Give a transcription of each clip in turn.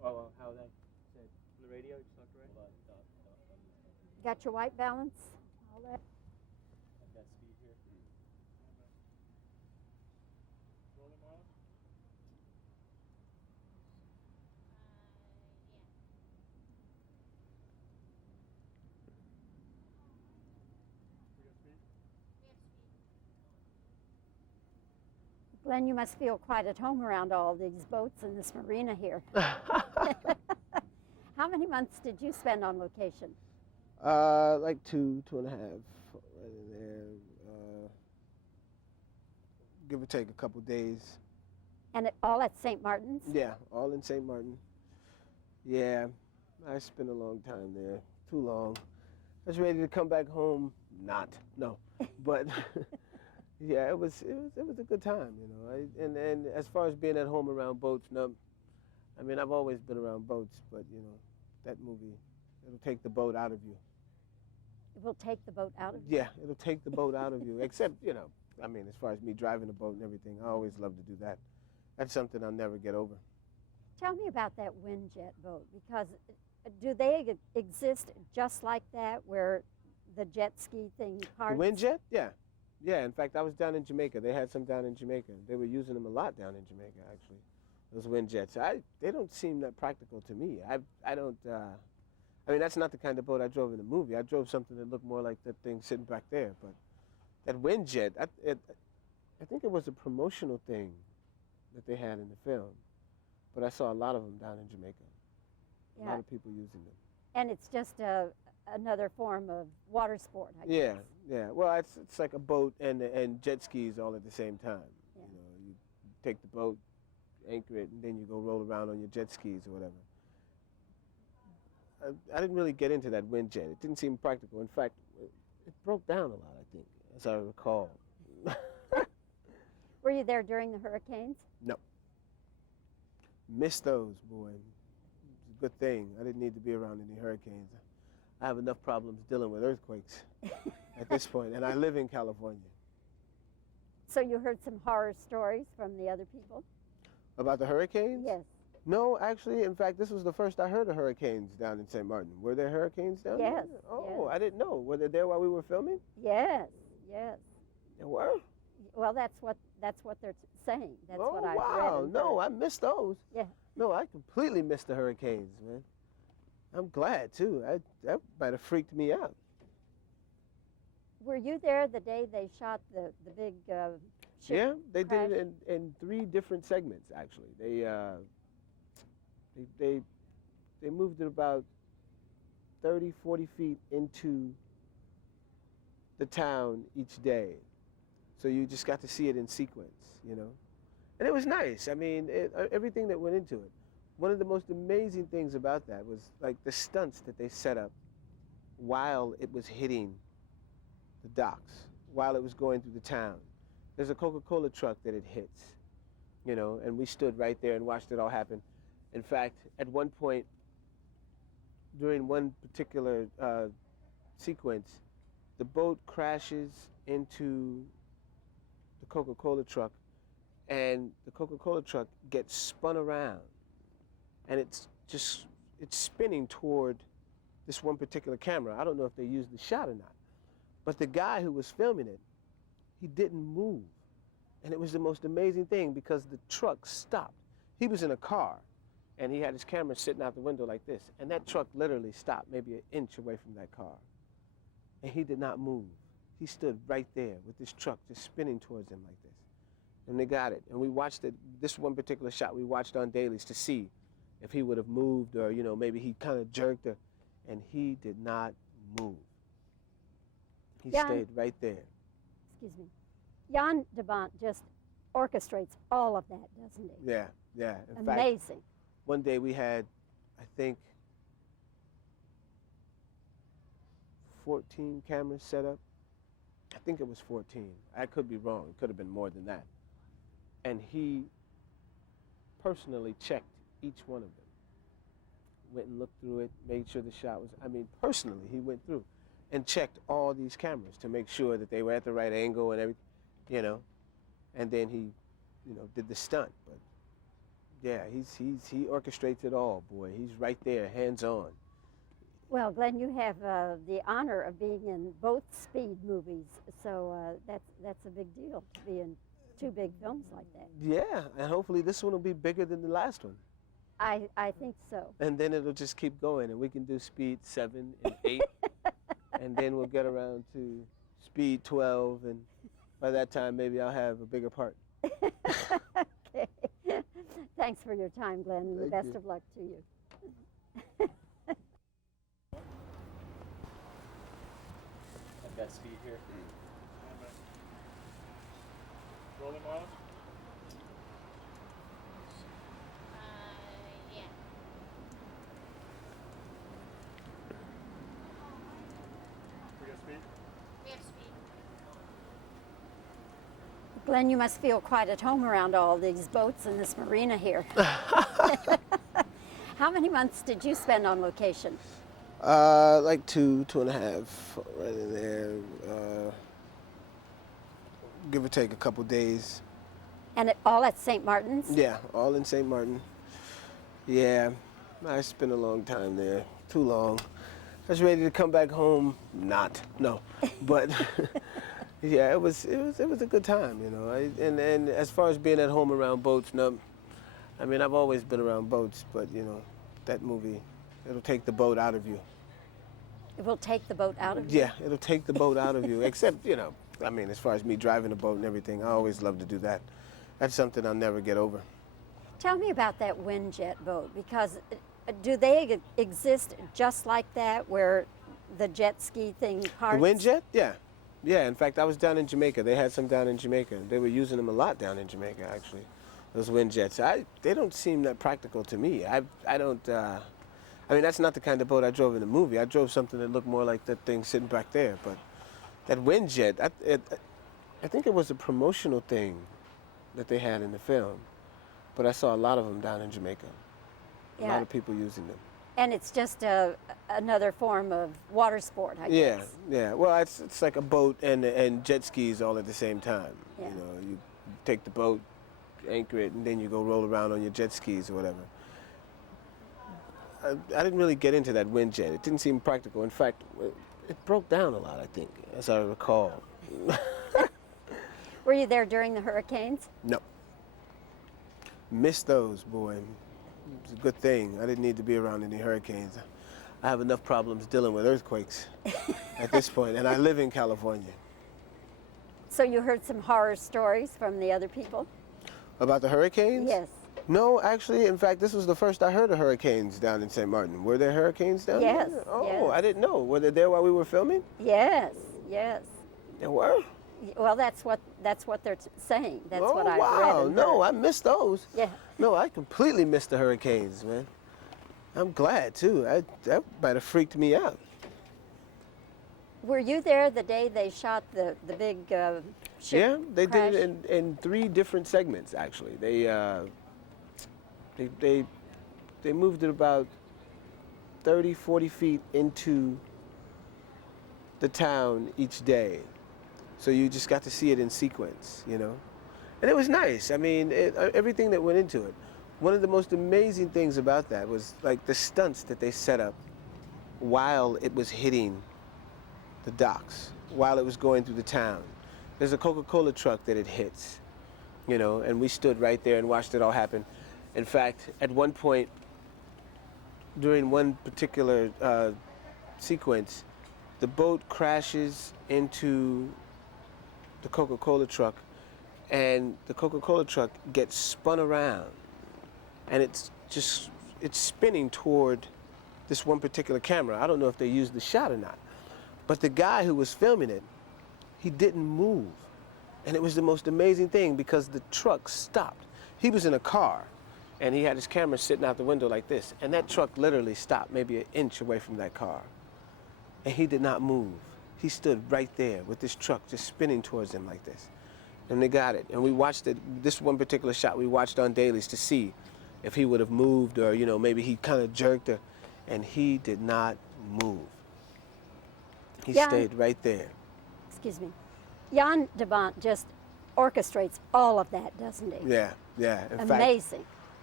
Well, how they said on the radio, just talked right. Got your white balance? All that? At that speed here. Rolling miles? We got speed? Glenn, you must feel quite at home around all these boats in this marina here. How many months did you spend on location? Like two and a half, right in there. Give or take a couple days. And all at St. Martin's? Yeah, all in St. Martin. Yeah, I spent a long time there. Too long. I was ready to come back home. No. But yeah, it was a good time, you know. And as far as being at home around boats, no. I mean, I've always been around boats, but you know, that movie, it'll take the boat out of you. It will take the boat out of you? Yeah, it'll take the boat out of you. Except, you know, I mean, as far as me driving a boat and everything, I always love to do that. That's something I'll never get over. Tell me about that Windjet boat, because do they exist just like that, where the jet ski thing parts? The Windjet? Yeah. Yeah, in fact, I was down in Jamaica. They had some down in Jamaica. They were using them a lot down in Jamaica, actually, those Windjets. They don't seem that practical to me. I don't, I mean, that's not the kind of boat I drove in the movie. I drove something that looked more like that thing sitting back there. But that Windjet, I think it was a promotional thing that they had in the film. But I saw a lot of them down in Jamaica. Yeah. A lot of people using them. And it's just another form of water sport, I guess. Yeah. Well, it's like a boat and jet skis all at the same time. Yeah. You know, you take the boat, anchor it, and then you go roll around on your jet skis or whatever. I didn't really get into that Windjet. It didn't seem practical. In fact, it broke down a lot, I think, as I recall. Were you there during the hurricanes? No. Missed those, boy. It's a good thing. I didn't need to be around any hurricanes. I have enough problems dealing with earthquakes at this point, and I live in California. So you heard some horror stories from the other people? About the hurricanes? Yes. No, actually, in fact, this was the first I heard of hurricanes down in St. Martin. Were there hurricanes down there? Yes. Oh, yes. I didn't know. Were they there while we were filming? Yes. There were? Well, that's what they're saying. That's what I've read. Wow. And No, heard. I missed those. Yeah. No, I completely missed the hurricanes, man. I'm glad, too. That might have freaked me out. Were you there the day they shot the big ship Yeah, they crash? did it in 3 different segments, actually. They moved it about 30, 40 feet into the town each day. So you just got to see it in sequence, you know. And it was nice. I mean, everything that went into it. One of the most amazing things about that was like the stunts that they set up while it was hitting the docks, while it was going through the town. There's a Coca-Cola truck that it hits, you know, and we stood right there and watched it all happen. In fact, at one point, during one particular sequence, the boat crashes into the Coca-Cola truck, and the Coca-Cola truck gets spun around, and it's spinning toward this one particular camera. I don't know if they used the shot or not, but the guy who was filming it, he didn't move. And it was the most amazing thing because the truck stopped. He was in a car, and he had his camera sitting out the window like this, and that truck literally stopped maybe an inch away from that car. And he did not move. He stood right there with this truck just spinning towards him like this. And they got it. And we watched it, this one particular shot we watched on dailies to see if he would have moved or, you know, maybe he kind of jerked her. And he did not move. He stayed right there. Excuse me. Jan de Bont just orchestrates all of that, doesn't he? Yeah. In Amazing. fact, one day we had, I think, 14 cameras set up. I think it was 14. I could be wrong. It could have been more than that. And he personally checked each one of them. Went and looked through it, made sure the shot was, I mean, personally, he went through and checked all these cameras to make sure that they were at the right angle and everything, you know. And then he, you know, did the stunt. But Yeah, he orchestrates it all, boy. He's right there, hands on. Well, Glenn, you have the honor of being in both Speed movies, so that's a big deal to be in two big films like that. Yeah, and hopefully this one will be bigger than the last one. I think so. And then it'll just keep going, and we can do Speed 7 and 8, and then we'll get around to Speed 12, and by that time maybe I'll have a bigger part. Okay. Thanks for your time, Glenn, and the Thank best you. of luck to you. I've got speed here. Rolling miles? Yeah. We got speed? We have speed. Glenn, you must feel quite at home around all these boats in this marina here. How many months did you spend on location? Like 2.5, right in there. Give or take a couple days. And all at St. Martin's? Yeah, all in St. Martin. Yeah, I spent a long time there. Too long. I was ready to come back home. No. But yeah, it was a good time, you know. And as far as being at home around boats, no. I mean, I've always been around boats, but you know, that movie, it'll take the boat out of you. It will take the boat out of you? Yeah, it'll take the boat out of you. Except, you know, I mean, as far as me driving a boat and everything, I always love to do that. That's something I'll never get over. Tell me about that Windjet boat, because do they exist just like that, where the jet ski thing parts? The Windjet? Yeah. Yeah, in fact, I was down in Jamaica. They had some down in Jamaica. They were using them a lot down in Jamaica, actually, those Windjets. They don't seem that practical to me. I don't, I mean, that's not the kind of boat I drove in the movie. I drove something that looked more like that thing sitting back there. But that Windjet, I think it was a promotional thing that they had in the film. But I saw a lot of them down in Jamaica. A lot of people using them. And it's just another form of water sport, I guess. Yeah. Well, it's like a boat and jet skis all at the same time. Yeah. You know, you take the boat, anchor it, and then you go roll around on your jet skis or whatever. I didn't really get into that Windjet. It didn't seem practical. In fact, it broke down a lot, I think, as I recall. Were you there during the hurricanes? No. Missed those, boy. It's a good thing. I didn't need to be around any hurricanes. I have enough problems dealing with earthquakes at this point, and I live in California. So you heard some horror stories from the other people? About the hurricanes? Yes. No, actually, in fact, this was the first I heard of hurricanes down in St. Martin. Were there hurricanes down Yes, there? Oh, yes. I didn't know. Were they there while we were filming? Yes. There were? Well, that's what they're saying. That's what I've read. Wow. And No, heard. I missed those. Yeah. No, I completely missed the hurricanes, man. I'm glad, too. That might have freaked me out. Were you there the day they shot the big ship Yeah, they crash? did it in 3 different segments, actually. They moved it about 30, 40 feet into the town each day. So you just got to see it in sequence, you know? And it was nice. I mean, everything that went into it. One of the most amazing things about that was like the stunts that they set up while it was hitting the docks, while it was going through the town. There's a Coca-Cola truck that it hits, you know, and we stood right there and watched it all happen. In fact, at one point, during one particular sequence, the boat crashes into the Coca-Cola truck, and the Coca-Cola truck gets spun around, and it's spinning toward this one particular camera. I don't know if they used the shot or not, but the guy who was filming it, he didn't move. And it was the most amazing thing because the truck stopped. He was in a car, and he had his camera sitting out the window like this, and that truck literally stopped maybe an inch away from that car. And he did not move. He stood right there with this truck just spinning towards him like this. And they got it. And we watched it, this one particular shot we watched on dailies to see if he would have moved or, you know, maybe he kind of jerked her. And he did not move. He stayed right there. Excuse me. Jan de Bont just orchestrates all of that, doesn't he? Yeah. In fact, Amazing.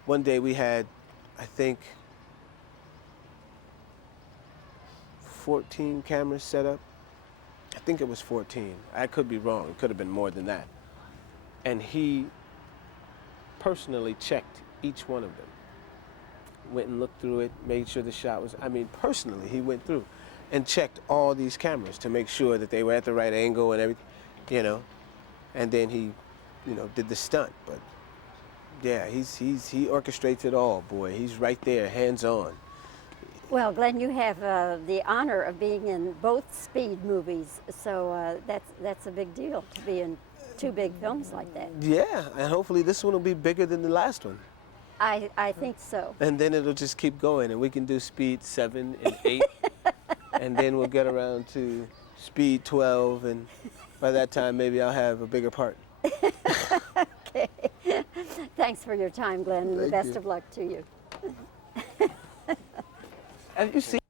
one day we had, I think, 14 cameras set up. I think it was 14. I could be wrong. It could have been more than that. And he personally checked each one of them. Went and looked through it, made sure the shot was, personally, he went through and checked all these cameras to make sure that they were at the right angle and everything, you know. And then he, did the stunt. But yeah, he orchestrates it all, boy. He's right there, hands on. Well, Glenn, you have the honor of being in both Speed movies, so that's a big deal to be in two big films like that. Yeah, and hopefully this one will be bigger than the last one. I think so. And then it'll just keep going, and we can do Speed 7 and 8, and then we'll get around to Speed 12, and by that time maybe I'll have a bigger part. Okay. Thanks for your time, Glenn, and the Thank best you. of luck to you. Have you seen